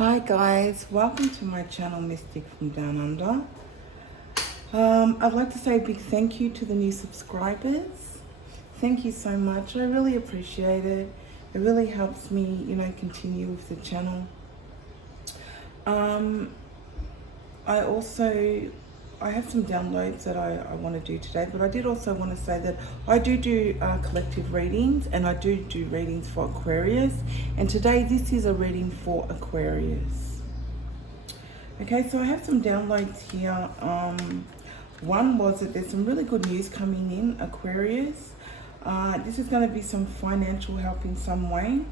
Hi guys, welcome to my channel Mystic from Down Under. I'd like to say a big thank you to the new subscribers. Thank you so much. I really appreciate it. It really helps me, continue with the channel. I have some downloads that I want to do today, but I did also want to say that I do collective readings, and I do readings for Aquarius, and today this is a reading for Aquarius. Okay, so I have some downloads here. One was that there's some really good news coming in, Aquarius. This is going to be some financial help in some way.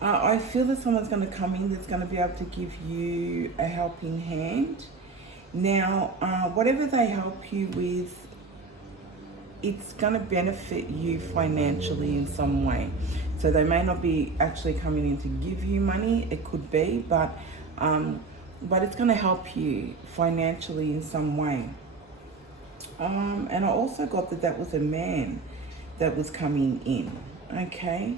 I feel that someone's going to come in that's going to be able to give you a helping hand. Now, whatever they help you with, it's going to benefit you financially in some way. So they may not be actually coming in to give you money. It could be, but it's going to help you financially in some way. And I also got that was a man that was coming in. Okay.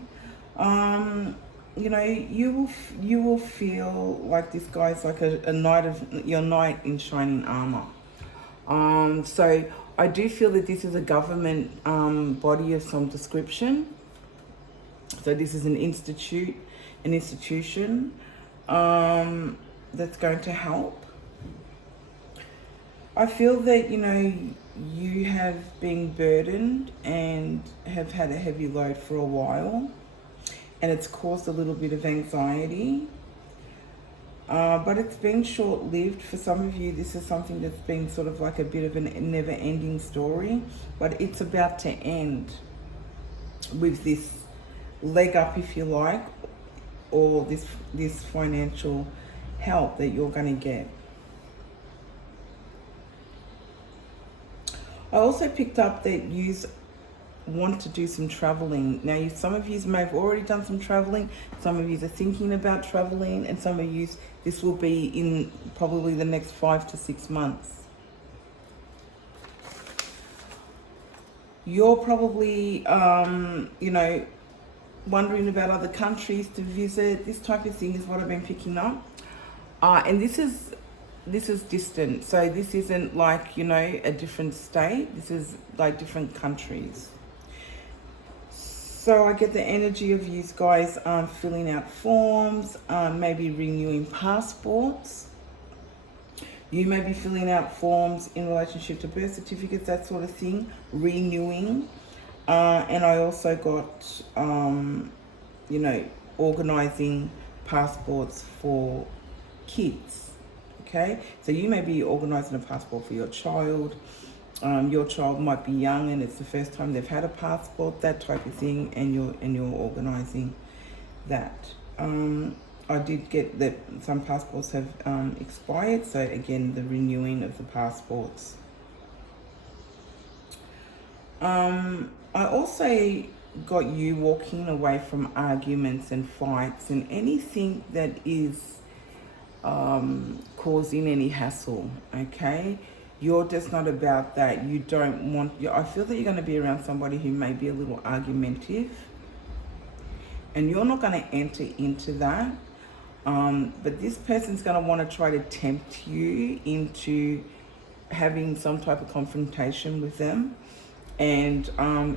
You will feel like this guy's like a knight in shining armor. So I do feel that this is a government body of some description. So this is an institution that's going to help. I feel that you have been burdened and have had a heavy load for a while, and it's caused a little bit of anxiety, but it's been short-lived. For some of you, this is something that's been sort of like a bit of a never-ending story, but it's about to end with this leg up, if you like, or this financial help that you're going to get. I also picked up that you want to do some traveling. Now, some of you may have already done some traveling, some of you are thinking about traveling, and some of you, this will be in probably the next 5 to 6 months. You're probably, wondering about other countries to visit. This type of thing is what I've been picking up. And this is distant. So this isn't like, a different state. This is like different countries. So I get the energy of you guys filling out forms, maybe renewing passports. You may be filling out forms in relationship to birth certificates, that sort of thing, renewing. And I also got, organizing passports for kids. Okay, so you may be organizing a passport for your child. Your child might be young and it's the first time they've had a passport, that type of thing, and you're organizing that. I did get that some passports have expired, so again, the renewing of the passports. I also got you walking away from arguments and fights and anything that is causing any hassle. Okay, you're just not about that. You don't want. I feel that you're going to be around somebody who may be a little argumentative, and you're not going to enter into that. But this person's going to want to try to tempt you into having some type of confrontation with them, and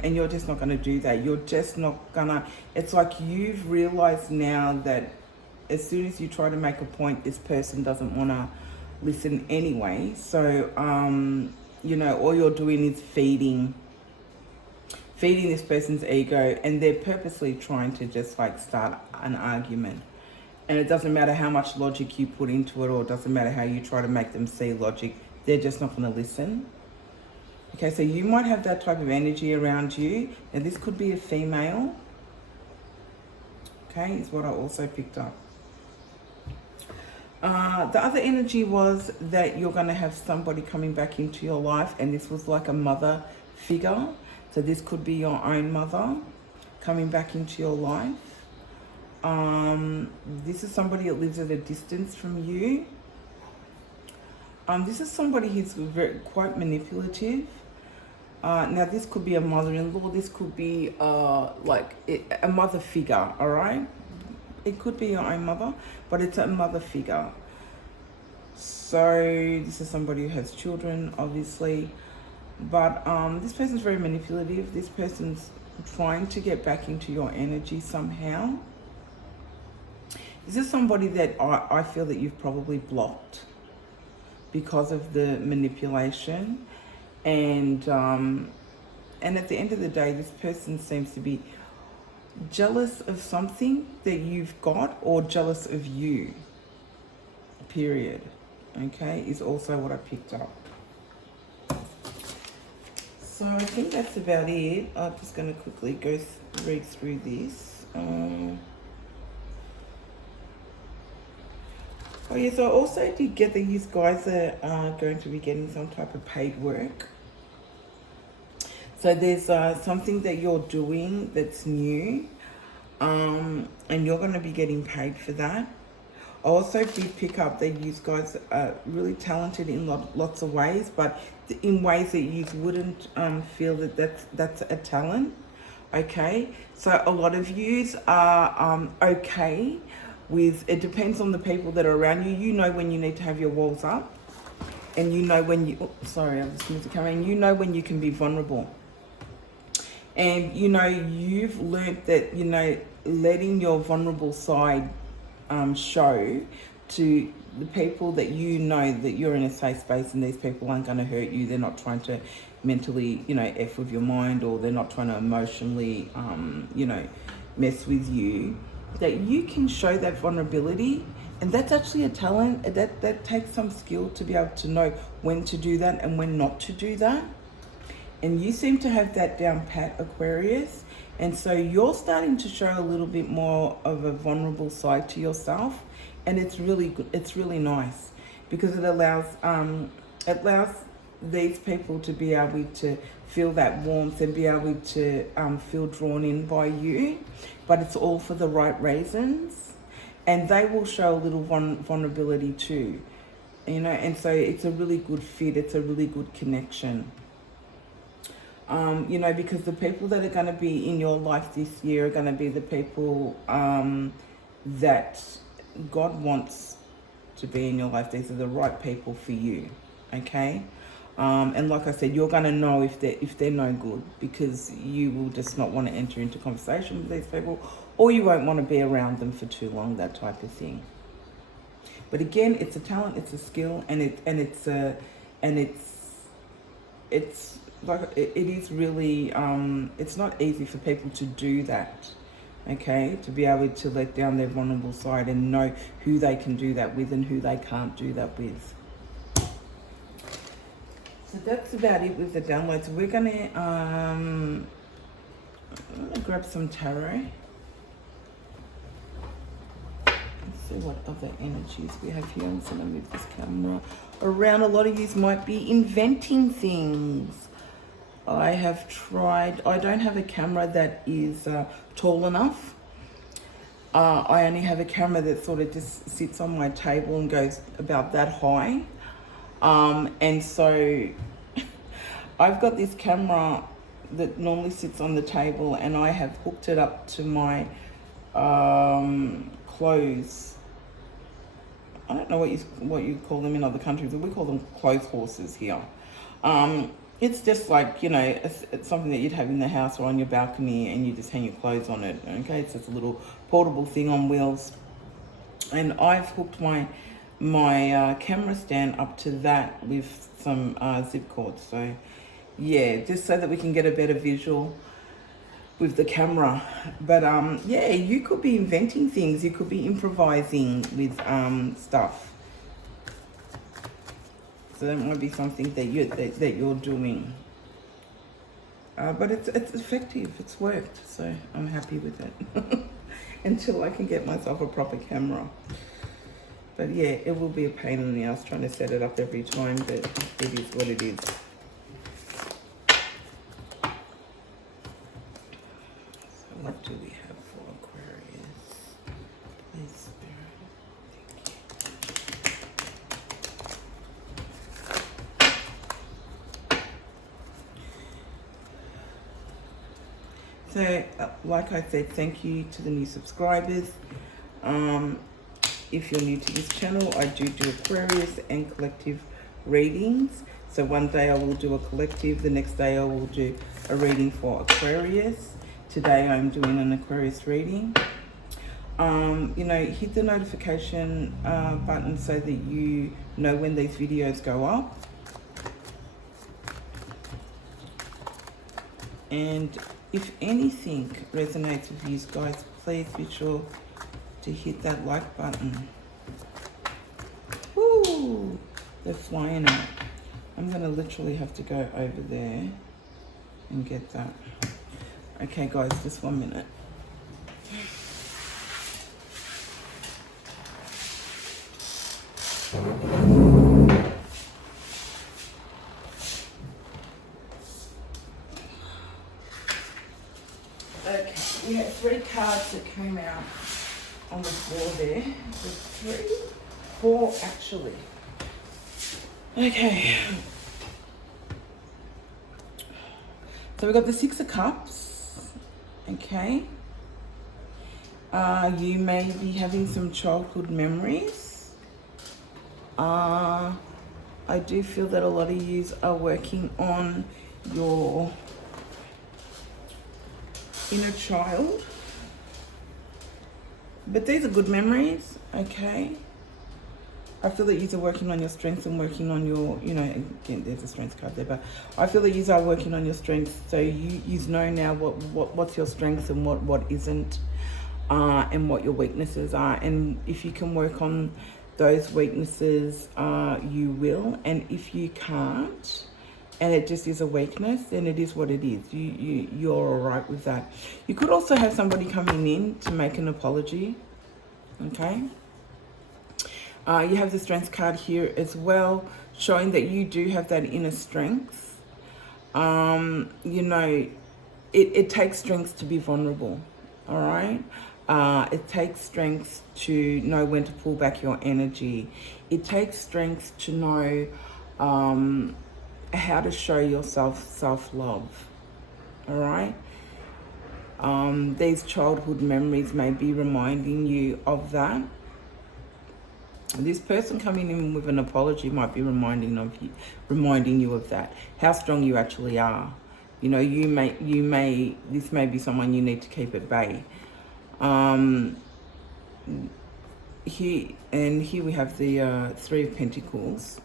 you're just not going to do that. You're just not gonna. It's like you've realized now that as soon as you try to make a point, this person doesn't want to listen anyway. So, all you're doing is feeding this person's ego, and they're purposely trying to just like start an argument. And it doesn't matter how much logic you put into it, or it doesn't matter how you try to make them see logic. They're just not going to listen. Okay, so you might have that type of energy around you. Now, this could be a female. Okay, is what I also picked up. The other energy was that you're going to have somebody coming back into your life, and this was like a mother figure. So this could be your own mother coming back into your life. This is somebody that lives at a distance from you. This is somebody who's quite manipulative. Now this could be a mother-in-law. This could be like a mother figure, all right? It could be your own mother, but it's a mother figure. So this is somebody who has children, obviously. But this person's very manipulative. This person's trying to get back into your energy somehow. This is somebody that I feel that you've probably blocked because of the manipulation. And at the end of the day, this person seems to be jealous of something that you've got, or jealous of you, period. Okay, is also what I picked up. So I think that's about it. I'm just going to quickly read through this. Oh yes, I also did get that you guys are going to be getting some type of paid work. So there's something that you're doing that's new, and you're going to be getting paid for that. I also did pick up that you guys are really talented in lots of ways, but in ways that you wouldn't feel that that's a talent. Okay, so a lot of yous are okay with, it depends on the people that are around you. You know when you need to have your walls up, and you know when you, sorry, I've just moved the camera, and you know when you can be vulnerable. And you know, you've learnt that, you know, letting your vulnerable side show to the people that you know that you're in a safe space, and these people aren't going to hurt you. They're not trying to mentally, you know, F with your mind, or they're not trying to emotionally, you know, mess with you. That you can show that vulnerability, and that's actually a talent. That takes some skill to be able to know when to do that and when not to do that. And you seem to have that down pat, Aquarius. And so you're starting to show a little bit more of a vulnerable side to yourself, and it's really good. It's really nice because it allows these people to be able to feel that warmth and be able to feel drawn in by you, but it's all for the right reasons, and they will show a little vulnerability too, you know. And so it's a really good fit. It's a really good connection. You know, because the people that are going to be in your life this year are going to be the people that God wants to be in your life. These are the right people for you, okay? And like I said, you're going to know if they're no good, because you will just not want to enter into conversation with these people, or you won't want to be around them for too long, that type of thing. But again, it's a talent, it's a skill, and it's like it is really it's not easy for people to do that, okay, to be able to let down their vulnerable side and know who they can do that with and who they can't do that with. So that's about it with the downloads. We're gonna grab some tarot. Let's see what other energies we have here. I'm just gonna move this camera around. A lot of you might be inventing things. I have tried, I don't have a camera that is tall enough. I only have a camera that sort of just sits on my table and goes about that high. And so I've got this camera that normally sits on the table, and I have hooked it up to my clothes. I don't know what you call them in other countries, but we call them clothes horses here. It's just like, you know, it's something that you'd have in the house or on your balcony, and you just hang your clothes on it, okay? It's just a little portable thing on wheels. And I've hooked my camera stand up to that with some zip cords. So, yeah, just so that we can get a better visual with the camera. But, yeah, you could be inventing things. You could be improvising with stuff. So that might be something that you're doing, but it's effective. It's worked, so I'm happy with it. Until I can get myself a proper camera. But yeah, it will be a pain in the ass trying to set it up every time, but it is what it is. So what do we have for Aquarius? Please, Spirit. So, like I said, thank you to the new subscribers. If you're new to this channel, I do Aquarius and collective readings. So one day I will do a collective, the next day I will do a reading for Aquarius. Today I'm doing an Aquarius reading. You know, hit the notification button so that you know when these videos go up. And if anything resonates with you guys, please be sure to hit that like button. Woo! They're flying out. I'm going to literally have to go over there and get that. Okay, guys, just 1 minute. Okay, we have 3 cards that came out on the floor there. There's 4 actually. Okay. So we've got the 6 of Cups. Okay. You may be having some childhood memories. I do feel that a lot of you are working on your inner child. But these are good memories, okay? I feel that you are working on your strengths and working on your, you know, again, there's a strengths card there, but I feel that you are working on your strengths. So you know now what's your strengths and what isn't, and what your weaknesses are. And if you can work on those weaknesses, you will. And if you can't, and it just is a weakness, then it is what it is. You're all right with that. You could also have somebody coming in to make an apology, okay? You have the strength card here as well, showing that you do have that inner strength. You know, it takes strength to be vulnerable, all right? It takes strength to know when to pull back your energy. It takes strength to know how to show yourself self-love, all right? These childhood memories may be reminding you of that. This person coming in with an apology might be reminding you of that, how strong you actually are. You know, this may be someone you need to keep at bay. Here we have the 3 of Pentacles.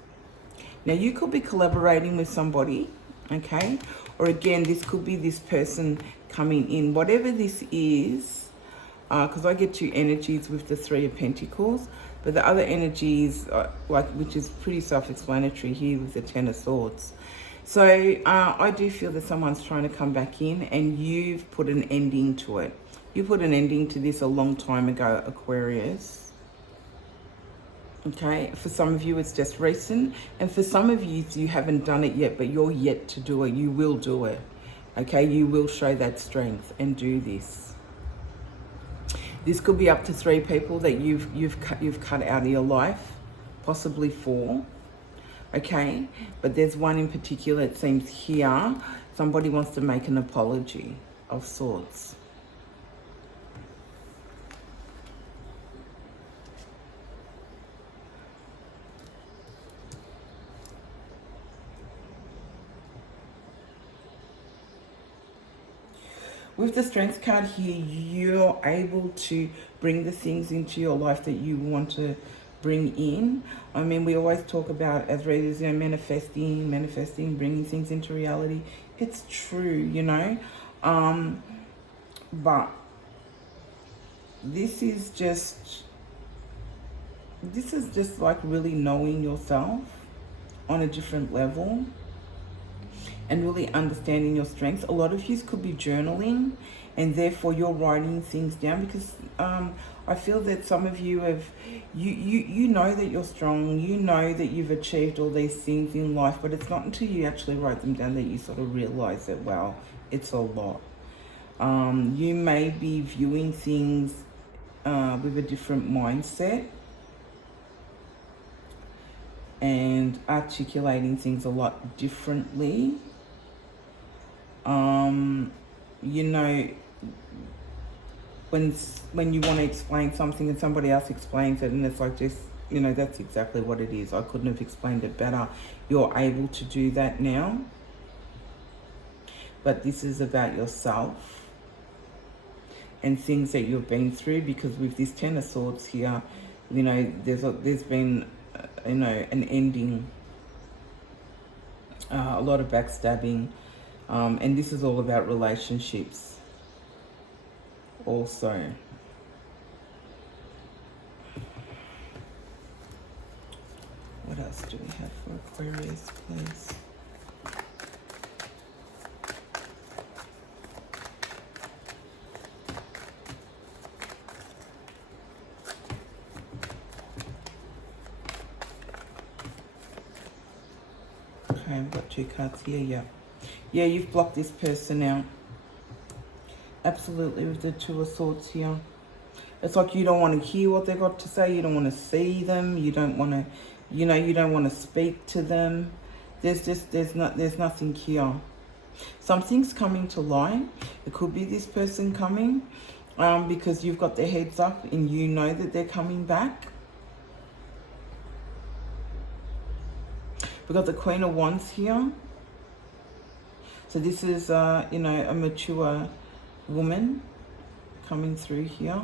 Now you could be collaborating with somebody, okay? Or again, this could be this person coming in. Whatever this is, because I get 2 energies with the 3 of Pentacles, but the other energies, which is pretty self-explanatory here with the 10 of Swords. So I do feel that someone's trying to come back in and you've put an ending to it. You put an ending to this a long time ago, Aquarius. Okay, for some of you it's just recent, and for some of you you haven't done it yet, but you're yet to do it. You will do it. Okay, you will show that strength and do this. This could be up to 3 people that you've cut out of your life, possibly 4. Okay, but there's one in particular, it seems here, somebody wants to make an apology of sorts. With the strength card here, you're able to bring the things into your life that you want to bring in. I mean, we always talk about, as readers, you know, manifesting, bringing things into reality. It's true, you know. But this is just like really knowing yourself on a different level. And really understanding your strengths. A lot of you could be journaling, and therefore you're writing things down, because I feel that some of you have, you know that you're strong, you know that you've achieved all these things in life, but it's not until you actually write them down that you sort of realize that, wow, it's a lot. You may be viewing things with a different mindset and articulating things a lot differently. You know, when you want to explain something and somebody else explains it, and it's like just, you know, that's exactly what it is. I couldn't have explained it better. You're able to do that now. But this is about yourself and things that you've been through, because with this Ten of Swords here, you know, there's been, you know, an ending, a lot of backstabbing, and this is all about relationships also. What else do we have for Aquarius, please? Okay, I've got 2 cards here, yeah. Yeah, you've blocked this person out. Absolutely, with the 2 of Swords here. It's like you don't want to hear what they've got to say. You don't want to see them. You don't want to, you know, you don't want to speak to them. There's nothing here. Something's coming to light. It could be this person coming, because you've got their heads up and you know that they're coming back. We've got the Queen of Wands here. So this is, you know, a mature woman coming through here.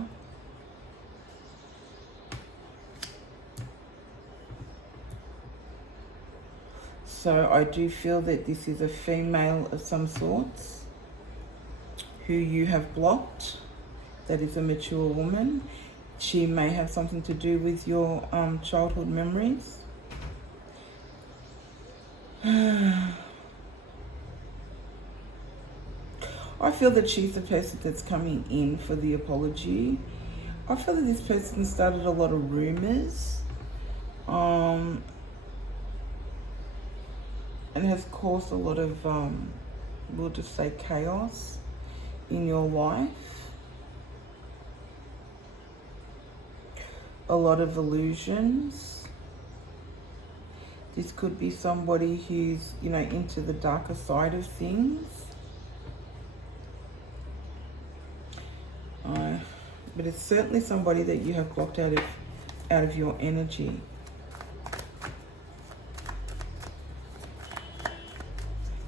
So I do feel that this is a female of some sorts who you have blocked. That is a mature woman. She may have something to do with your childhood memories. I feel that she's the person that's coming in for the apology. I feel that this person started a lot of rumors, and has caused a lot of, we'll just say, chaos in your life. A lot of illusions. This could be somebody who's, you know, into the darker side of things. But it's certainly somebody that you have blocked out of your energy.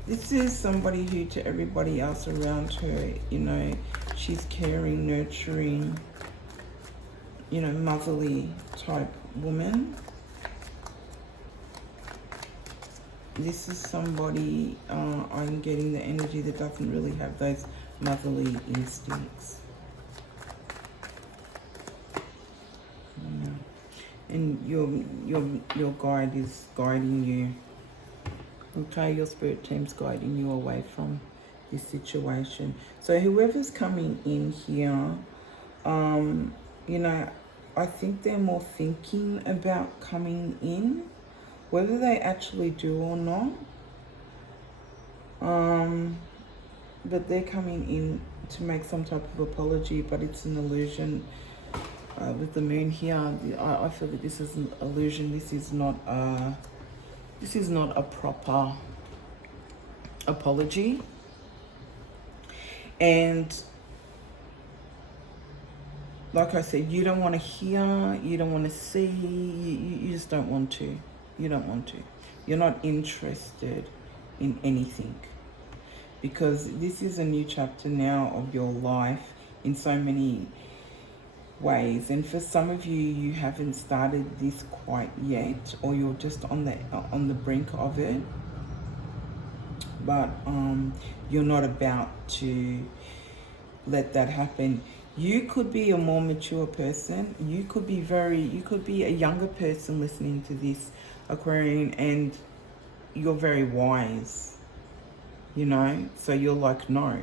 This is somebody who, to everybody else around her, you know, she's caring, nurturing, you know, motherly type woman. This is somebody, I'm getting the energy that doesn't really have those motherly instincts. And your guide is guiding you. Okay, your spirit team's guiding you away from this situation. So whoever's coming in here, you know, I think they're more thinking about coming in, whether they actually do or not. But they're coming in to make some type of apology, but it's an illusion. With the moon here, I feel that this is an illusion. This is not a proper apology. And like I said, you don't want to hear, you don't want to see, you just don't want to. You don't want to. You're not interested in anything, because this is a new chapter now of your life in so many ways. And for some of you, you haven't started this quite yet, or you're just on the brink of it, but you're not about to let that happen. You could be a more mature person. You could be a younger person listening to this, Aquarian, and you're very wise, you know. So you're like, no,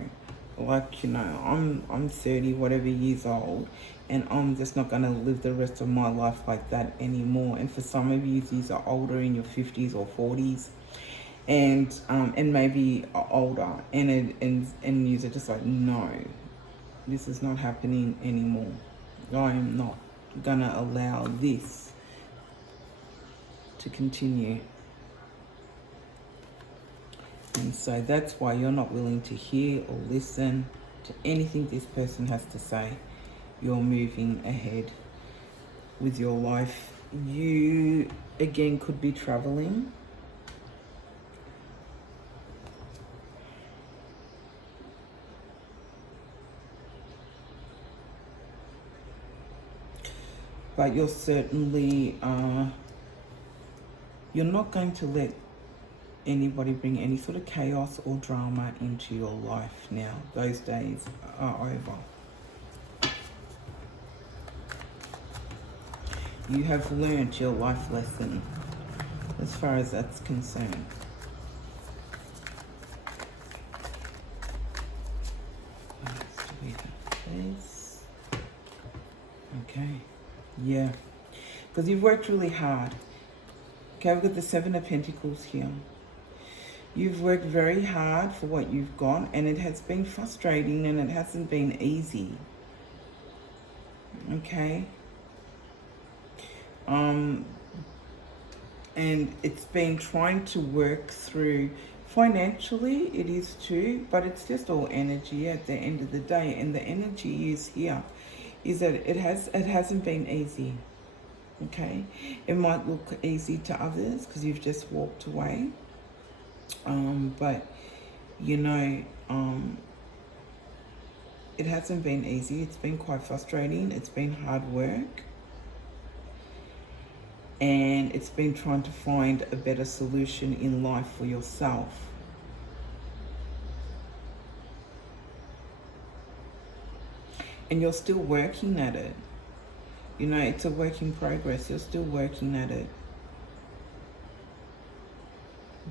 like, you know, I'm 30 whatever years old, and I'm just not going to live the rest of my life like that anymore. And for some of you, these are older, in your 50s or 40s, and maybe older, and you're just like, no, this is not happening anymore. I am not going to allow this to continue. And so that's why you're not willing to hear or listen to anything this person has to say. you're moving ahead with your life. You, again, could be traveling. But you're certainly, you're not going to let anybody bring any sort of chaos or drama into your life now. Those days are over. You have learned your life lesson as far as that's concerned. Okay, yeah, because you've worked really hard. Okay, we've got the Seven of Pentacles here. You've worked very hard for what you've got, and it has been frustrating and it hasn't been easy. Okay. And it's been trying to work through financially, it is too, but it's just all energy at the end of the day. And the energy is here, is that it hasn't been easy. Okay, it might look easy to others because you've just walked away. But you know, it hasn't been easy. It's been quite frustrating. It's been hard work. And it's been trying to find a better solution in life for yourself. And you're still working at it. You know, it's a work in progress. You're still working at it.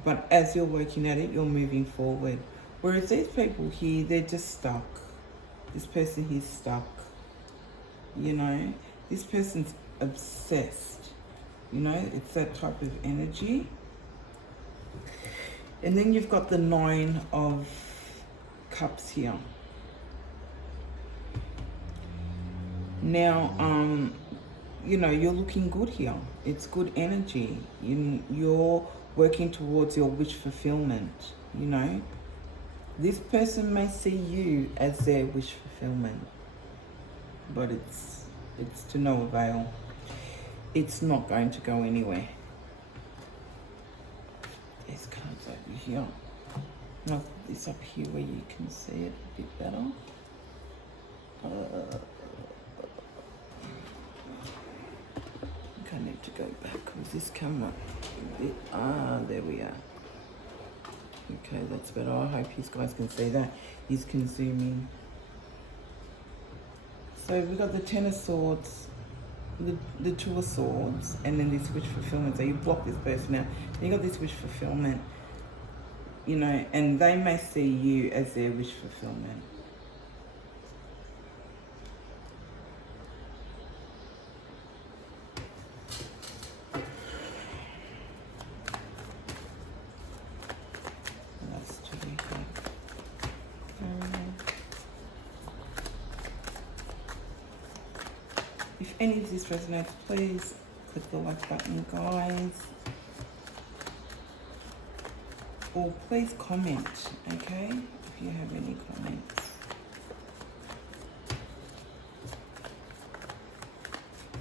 But as you're working at it, you're moving forward. Whereas these people here, they're just stuck. This person here's stuck. You know, this person's obsessed. You know, it's that type of energy. And then you've got the Nine of Cups here. Now, you know, you're looking good here. It's good energy. You're working towards your wish fulfillment, you know. This person may see you as their wish fulfillment, but it's to no avail. It's not going to go anywhere. There's cards over here. I'll put this up here where you can see it a bit better. I need to go back with this camera. There we are. Okay, that's better. I hope you guys can see that. He's consuming. So we've got the Ten of Swords, the Two of Swords, and then this wish fulfillment. So you block this person out. Then you got this wish fulfillment, you know, and they may see you as their wish fulfillment. If any of this resonates, please click the like button, guys. Or please comment, okay, if you have any comments.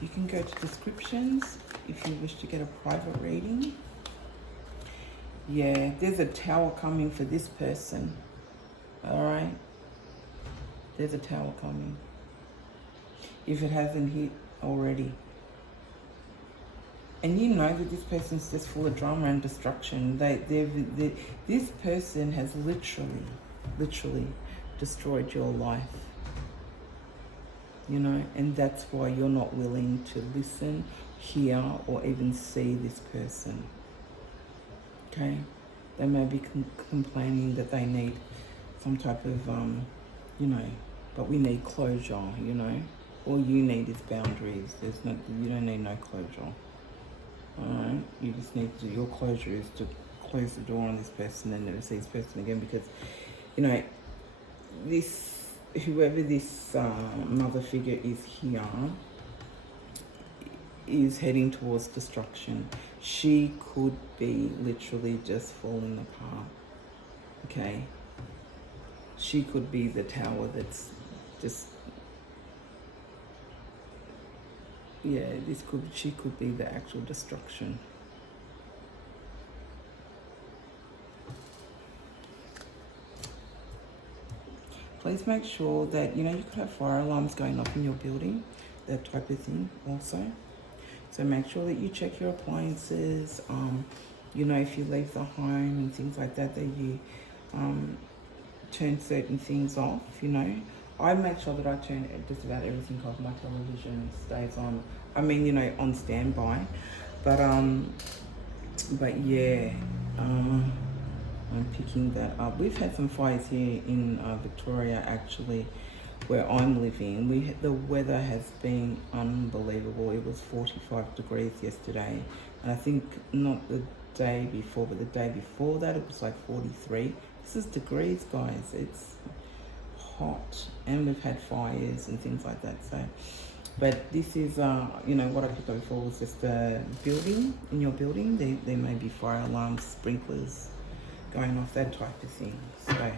You can go to descriptions if you wish to get a private reading. Yeah, there's a tower coming for this person. All right. There's a tower coming. If it hasn't hit already. And you know that this person's just full of drama and destruction. This person has literally destroyed your life. You know, and that's why you're not willing to listen, hear, or even see this person. Okay? They may be complaining that they need some type of, you know, but we need closure, you know. All you need is boundaries. You don't need no closure. Alright? You just need to, your closure is to close the door on this person and never see this person again, because, you know, whoever this mother figure is here is heading towards destruction. She could be literally just falling apart. Okay? She could be the tower that's just Yeah, she could be the actual destruction. Please make sure that, you could have fire alarms going off in your building, that type of thing also. So make sure that you check your appliances, if you leave the home and things like that, that you turn certain things off, I make sure that I turn just about everything off. My television stays on, on standby. But yeah, I'm picking that up. We've had some fires here in Victoria, actually, where I'm living. The weather has been unbelievable. It was 45 degrees yesterday, and I think not the day before, but the day before that it was like 43. This is degrees, guys. It's hot, and we've had fires and things like that. So, but this is what I picked up before was just a building. In your building, there may be fire alarms, sprinklers going off, that type of thing. So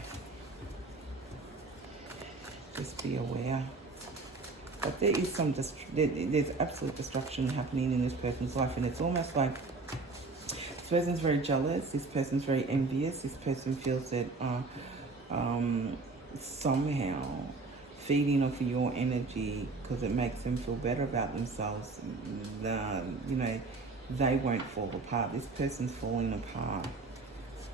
just be aware. But there is there's absolute destruction happening in this person's life, and it's almost like this person's very jealous, this person's very envious, this person feels that somehow feeding off of your energy because it makes them feel better about themselves, they won't fall apart. This person's falling apart,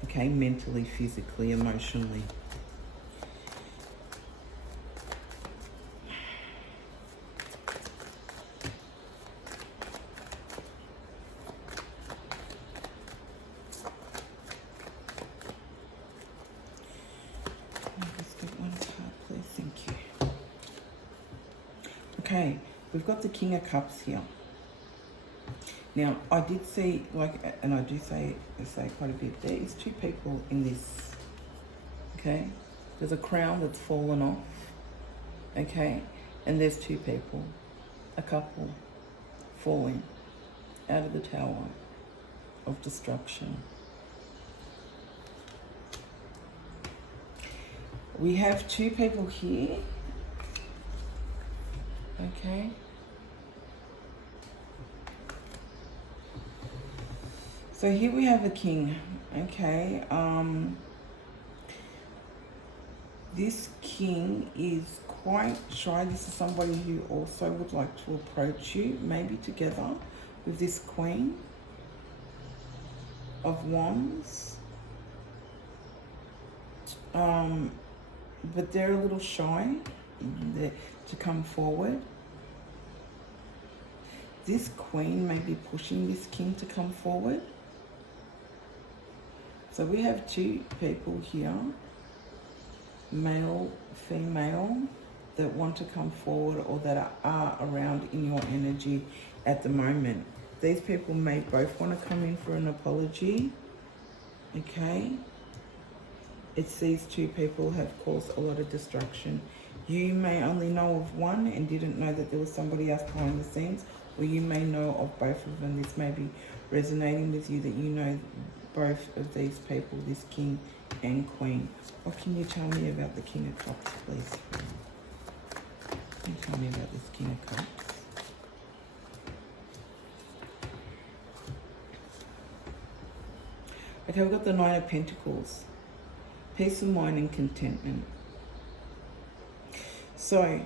okay, mentally, physically, emotionally. Okay, we've got the King of Cups here. Now, I did see, and I do say quite a bit, there is two people in this, okay? There's a crown that's fallen off, okay? And there's two people, a couple, falling out of the tower of destruction. We have two people here, okay? So here we have a king, okay? This king is quite shy. This is somebody who also would like to approach you, maybe together with this Queen of Wands. But they're a little shy to come forward. This Queen may be pushing this king to come forward. So we have two people here, male, female, that want to come forward or that are around in your energy at the moment. These people may both want to come in for an apology, okay? It's these two people have caused a lot of destruction. You may only know of one and didn't know that there was somebody else behind the scenes, or you may know of both of them. This may be resonating with you, that you know both of these people, this King and Queen. What can you tell me about the King of Cups, please? Can you tell me about this King of Cups? Okay, we've got the Nine of Pentacles. Peace of mind and contentment. So,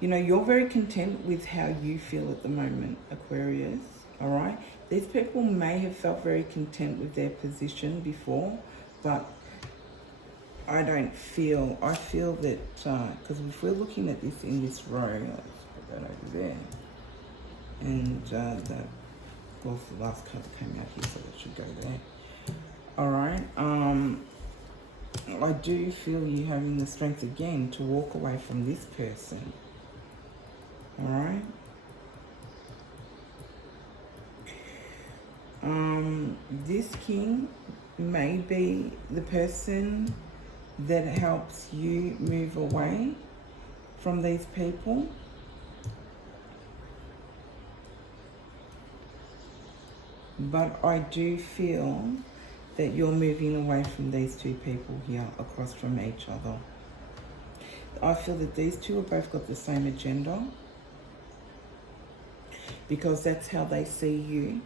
you're very content with how you feel at the moment, Aquarius, all right? These people may have felt very content with their position before, but I feel that, because if we're looking at this in this row, let's put that over there, and that was the last card that came out here, so that should go there. All right, I do feel you having the strength again to walk away from this person. All right. This king may be the person that helps you move away from these people. But I do feel that you're moving away from these two people here across from each other. I feel that these two have both got the same agenda. because that's how they see you.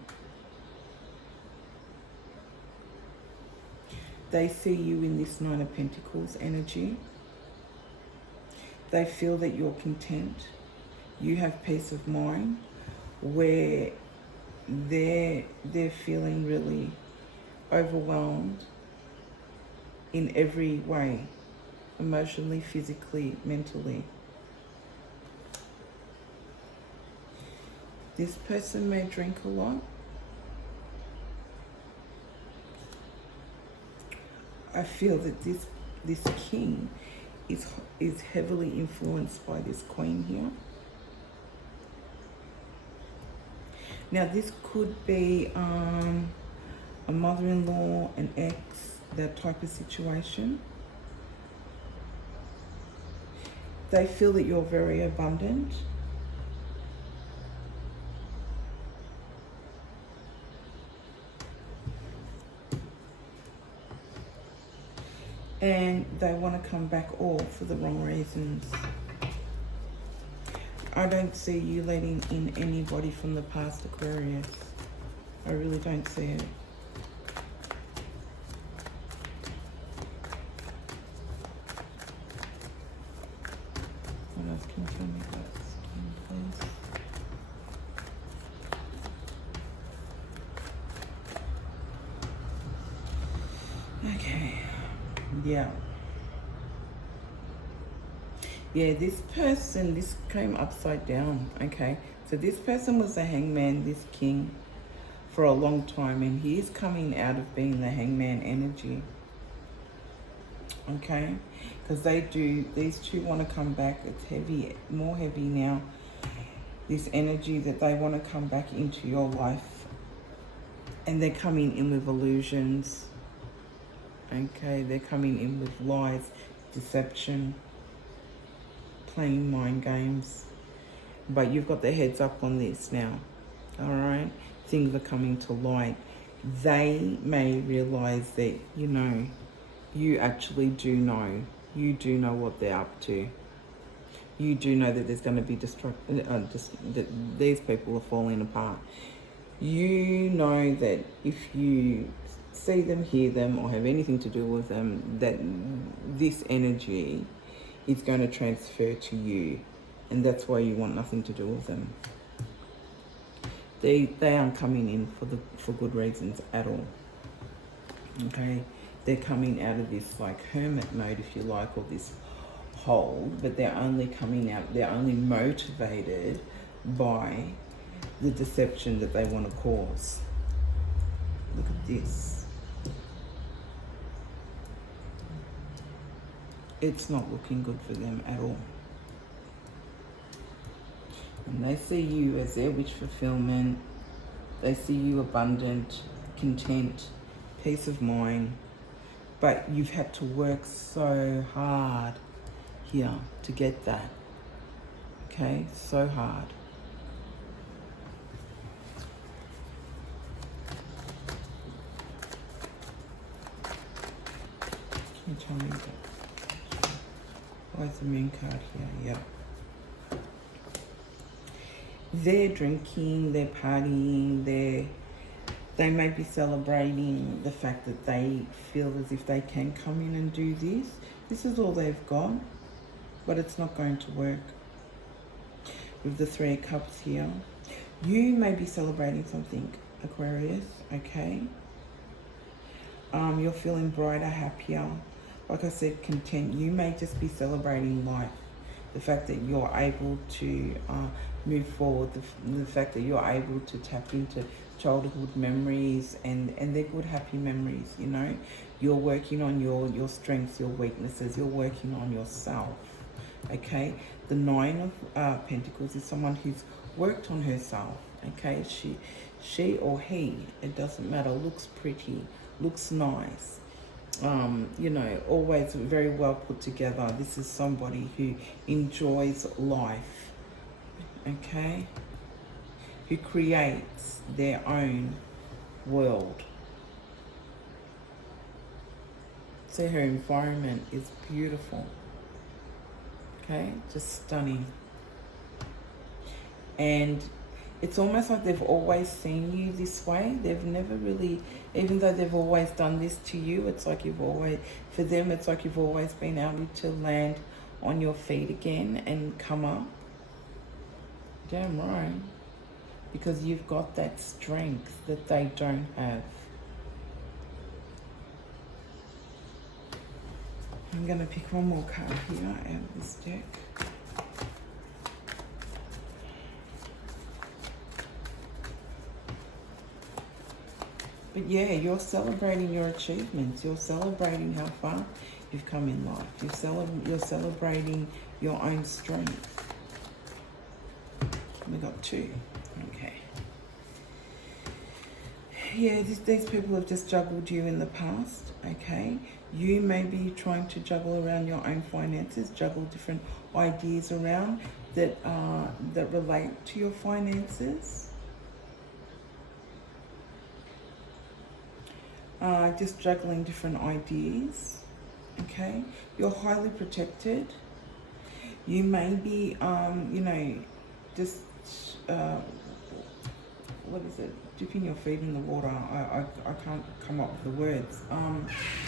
They see you in this Nine of Pentacles energy. They feel that you're content. You have peace of mind, where they're feeling really overwhelmed in every way, emotionally, physically, mentally. This person may drink a lot. I feel that this king is heavily influenced by this queen here. Now this could be a mother-in-law, an ex, that type of situation. They feel that you're very abundant. And they want to come back all for the wrong reasons. I don't see you letting in anybody from the past, Aquarius. I really don't see it. What else can you tell me about this king, please? Okay. Yeah. Yeah, this person, this came upside down, okay? So this person was the hangman, this king, for a long time, and he is coming out of being the hangman energy, okay? Because these two want to come back. It's heavy, more heavy now. This energy that they want to come back into your life, and they're coming in with illusions. Okay, they're coming in with lies, deception, playing mind games. But you've got the heads up on this now, all right? Things are coming to light. They may realize that, you know, you actually do know. You do know what they're up to. You do know that there's going to be that these people are falling apart. You know that if you see them, hear them, or have anything to do with them, that this energy is going to transfer to you, and that's why you want nothing to do with them. They aren't coming in for good reasons at all. Okay, they're coming out of this like hermit mode, if you like, or this hold, but they're only coming out. They're only motivated by the deception that they want to cause. Look at this. It's not looking good for them at all. And they see you as their wish fulfillment. They see you abundant, content, peace of mind. But you've had to work so hard here to get that. Okay? So hard. Can you tell me that? Why is the moon card here? Yep. They're drinking, they're partying, they may be celebrating the fact that they feel as if they can come in and do this. This is all they've got, but it's not going to work. With the Three of Cups here, you may be celebrating something, Aquarius, okay? You're feeling brighter, happier. Like I said, content. You may just be celebrating life. The fact that you're able to move forward. The fact that you're able to tap into childhood memories, and they're good, happy memories, you know. You're working on your strengths, your weaknesses. You're working on yourself, okay? The Nine of Pentacles is someone who's worked on herself, okay? She or he, it doesn't matter, looks pretty, looks nice. You know, always very well put together. This is somebody who enjoys life, okay? Who creates their own world. So her environment is beautiful, okay? Just stunning. And It's almost like they've always seen you this way. They've never really, even though they've always done this to you, it's like you've always, for them, it's like you've always been able to land on your feet again and come up. Damn right. Because you've got that strength that they don't have. I'm going to pick one more card here out of this deck. But yeah, you're celebrating your achievements. You're celebrating how far you've come in life. You're celebrating your own strength. We got 2. Okay. Yeah, these people have just juggled you in the past. Okay. You may be trying to juggle around your own finances, juggle different ideas around that relate to your finances. Just juggling different ideas. Okay. You're highly protected. You may be, you know, just what is it? Dipping your feet in the water. I can't come up with the words.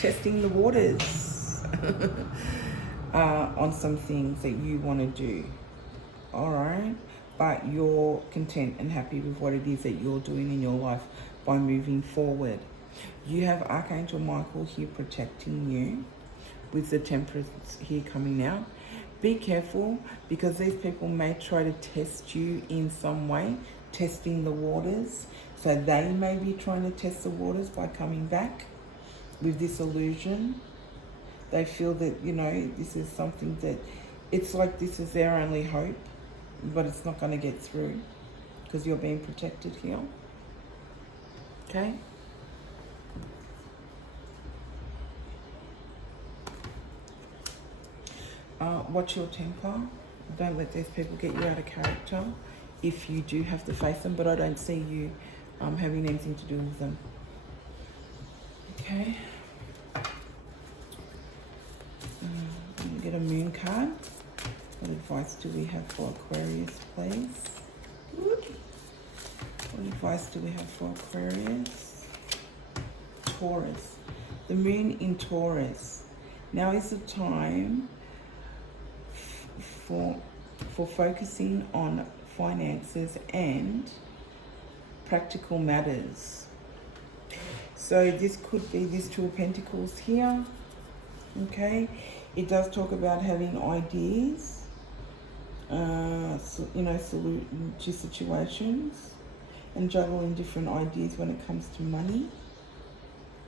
Testing the waters on some things that you want to do. All right, but you're content and happy with what it is that you're doing in your life by moving forward. You have Archangel Michael here protecting you with the Temperance here coming out. Be careful, because these people may try to test you in some way, testing the waters. So they may be trying to test the waters by coming back with this illusion. They feel that, you know, this is something that, it's like this is their only hope, but it's not going to get through because you're being protected here. Okay? Watch your temper. Don't let these people get you out of character if you do have to face them, but I don't see you having anything to do with them. Okay. Get a moon card. What advice do we have for Aquarius, please? What advice do we have for Aquarius? Taurus. The moon in Taurus. Now is the time for focusing on finances and practical matters. So this could be this 2 of Pentacles here. Okay, it does talk about having ideas, so, you know, solution to situations and juggling different ideas when it comes to money.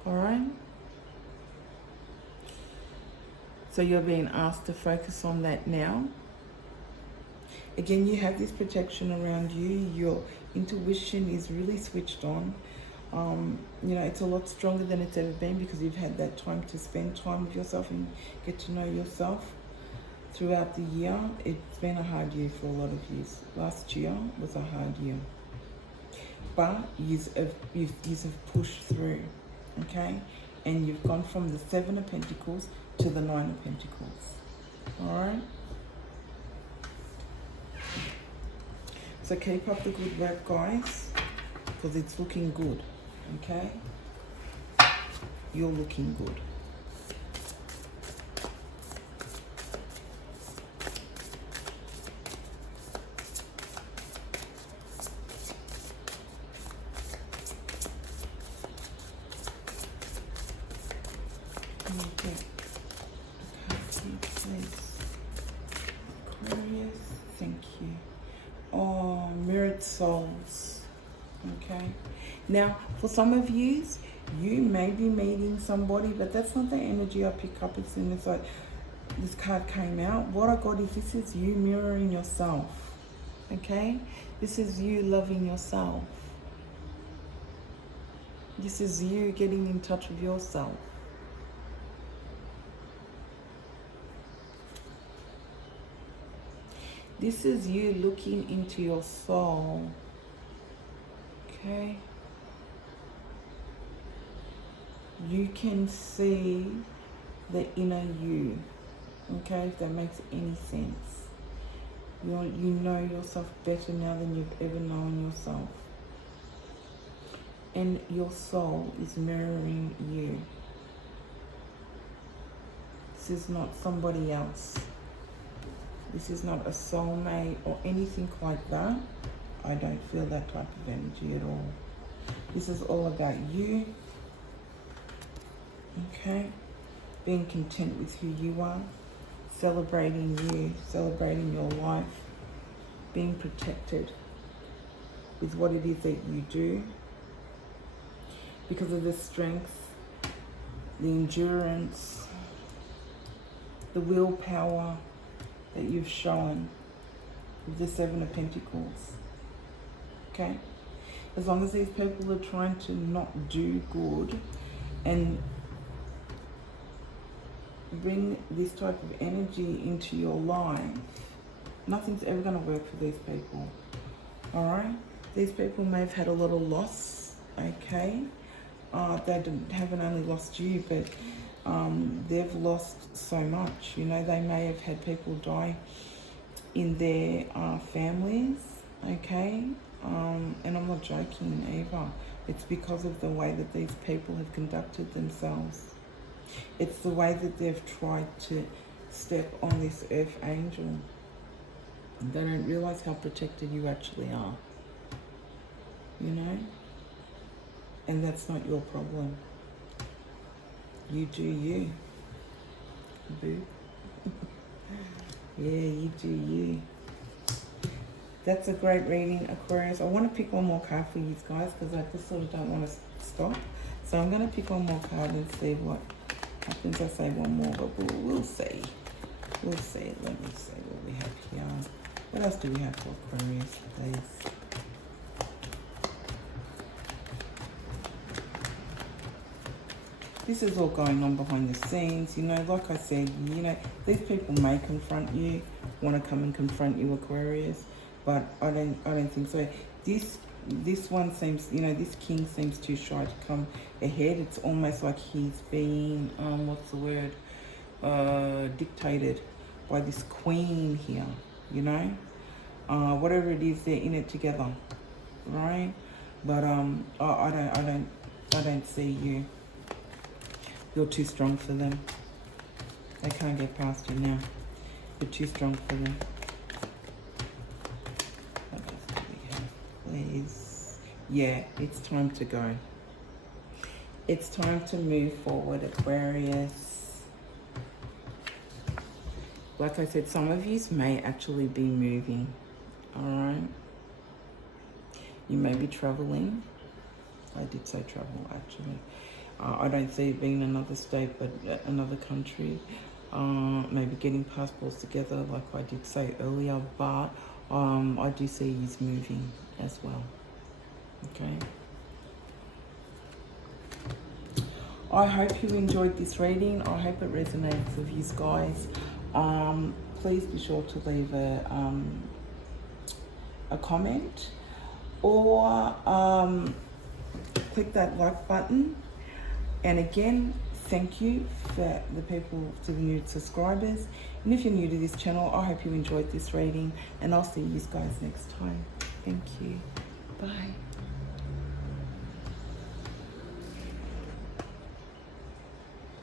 All right. So you're being asked to focus on that now. Again, you have this protection around you. Your intuition is really switched on. You know, it's a lot stronger than it's ever been because you've had that time to spend time with yourself and get to know yourself throughout the year. It's been a hard year for a lot of you. Last year was a hard year. But you've pushed through, okay? And you've gone from the 7 of Pentacles to the 9 of Pentacles. All right? So keep up the good work, guys, because it's looking good, okay? You're looking good. Okay. Please. Aquarius, thank you. Oh, mirrored souls. Okay. Now, for some of you, you may be meeting somebody, but that's not the energy I pick up as soon as this card came out. What I got is this is you mirroring yourself. Okay? This is you loving yourself. This is you getting in touch with yourself. This is you looking into your soul. Okay? You can see the inner you. Okay? If that makes any sense. You know yourself better now than you've ever known yourself. And your soul is mirroring you. This is not somebody else. This is not a soulmate or anything like that. I don't feel that type of energy at all. This is all about you. Okay? Being content with who you are. Celebrating you. Celebrating your life. Being protected with what it is that you do. Because of the strength, the endurance, the willpower that you've shown with the Seven of Pentacles. Okay? As long as these people are trying to not do good and bring this type of energy into your life, nothing's ever going to work for these people. Alright? These people may have had a lot of loss. Okay? They haven't only lost you, but they've lost so much. You know, they may have had people die in their families, okay? And I'm not joking either. It's because of the way that these people have conducted themselves. It's the way that they've tried to step on this earth angel. They don't realize how protected you actually are. You know? And that's not your problem. You do you. Boo. Yeah, you do you. That's a great reading, Aquarius. I want to pick one more card for you guys because I just sort of don't want to stop. So I'm going to pick one more card and see what happens. I say one more, but we'll see. We'll see. Let me see what we have here. What else do we have for Aquarius, please? This is all going on behind the scenes. You know, like I said, you know, these people may confront you, want to come and confront you, Aquarius, but I don't think so. This one seems, you know, this king seems too shy to come ahead. It's almost like he's being, what's the word, dictated by this queen here, you know. Whatever it is, they're in it together, right? But I don't see you. You're too strong for them. They can't get past you now. You're too strong for them. What else do we have, please? Yeah, it's time to go. It's time to move forward, Aquarius. Like I said, some of you may actually be moving. Alright? You may be traveling. I did say travel, actually. I don't see it being another state, but another country. Maybe getting passports together, like I did say earlier. But I do see you moving as well. Okay. I hope you enjoyed this reading. I hope it resonates with you guys. Please be sure to leave a comment or click that like button. And again, thank you for the people, to the new subscribers. And if you're new to this channel, I hope you enjoyed this reading. And I'll see you guys next time. Thank you. Bye.